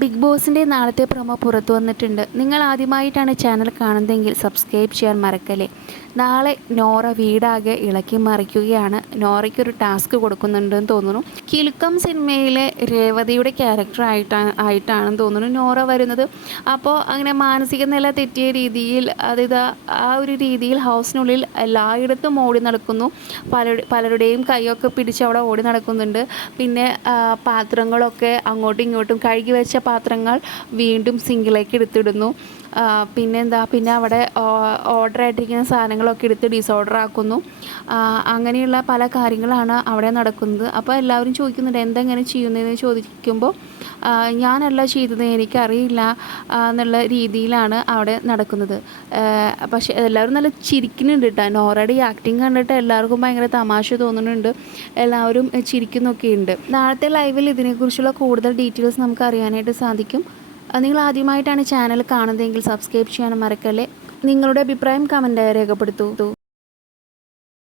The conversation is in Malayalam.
ബിഗ് ബോസിന്റെ നാളത്തെ പ്രൊമോ പുറത്തു വന്നിട്ടുണ്ട്. നിങ്ങൾ ആദ്യമായിട്ടാണ് ചാനൽ കാണുന്നതെങ്കിൽ സബ്സ്ക്രൈബ് ചെയ്യാൻ മറക്കല്ലേ. നാളെ നോറ വീടാകെ ഇളക്കി മറിക്കുകയാണ്. നോറയ്ക്കൊരു ടാസ്ക് കൊടുക്കുന്നുണ്ടെന്ന് തോന്നുന്നു. കിലുക്കം സിനിമയിലെ രേവതിയുടെ ക്യാരക്ടർ ആയിട്ടാണ് ആയിട്ടാണെന്ന് തോന്നുന്നു നോറ വരുന്നത്. അപ്പോൾ അങ്ങനെ മാനസിക നില തെറ്റിയ രീതിയിൽ അതായത് ആ ഒരു രീതിയിൽ ഹൗസിനുള്ളിൽ എല്ലായിടത്തും ഓടി നടക്കുന്നു. പല പലരുടെയും കൈയൊക്കെ പിടിച്ച് അവിടെ ഓടി നടക്കുന്നുണ്ട്. പിന്നെ പാത്രങ്ങളൊക്കെ അങ്ങോട്ടും ഇങ്ങോട്ടും കഴുകി വെച്ച പാത്രങ്ങൾ വീണ്ടും സിങ്കിലേക്ക് എടുത്തിടുന്നു. പിന്നെന്താ പിന്നെ അവിടെ ഓർഡർ ആയിട്ടിരിക്കുന്ന സാധനങ്ങളൊക്കെ എടുത്ത് ഡിസോർഡർ ആക്കുന്നു. അങ്ങനെയുള്ള പല കാര്യങ്ങളാണ് അവിടെ നടക്കുന്നത്. അപ്പോൾ എല്ലാവരും ചോദിക്കുന്നുണ്ട് എന്തെങ്ങനെ ചെയ്യുന്നതെന്ന് ചോദിക്കുമ്പോൾ ഞാനല്ല ചെയ്തത് എനിക്കറിയില്ല എന്നുള്ള രീതിയിലാണ് അവിടെ നടക്കുന്നത്. പക്ഷേ എല്ലാവരും നല്ല ചിരിക്കുന്നുണ്ട് കേട്ടോ നോറയുടെ ആക്ടിങ് കണ്ടിട്ട് എല്ലാവർക്കും ഭയങ്കര തമാശ തോന്നുന്നുണ്ട്. എല്ലാവരും ചിരിക്കുന്നൊക്കെ ഉണ്ട് നാളത്തെ ലൈവിൽ ഇതിനെക്കുറിച്ചുള്ള കൂടുതൽ ഡീറ്റെയിൽസ് നമുക്ക് അറിയാനായിട്ട് സാധിക്കും. നിങ്ങൾ ആദ്യമായിട്ടാണ് ചാനൽ കാണുന്നതെങ്കിൽ സബ്സ്ക്രൈബ് ചെയ്യാൻ മറക്കല്ലേ. നിങ്ങളുടെ അഭിപ്രായം കമന്റായി രേഖപ്പെടുത്തൂ.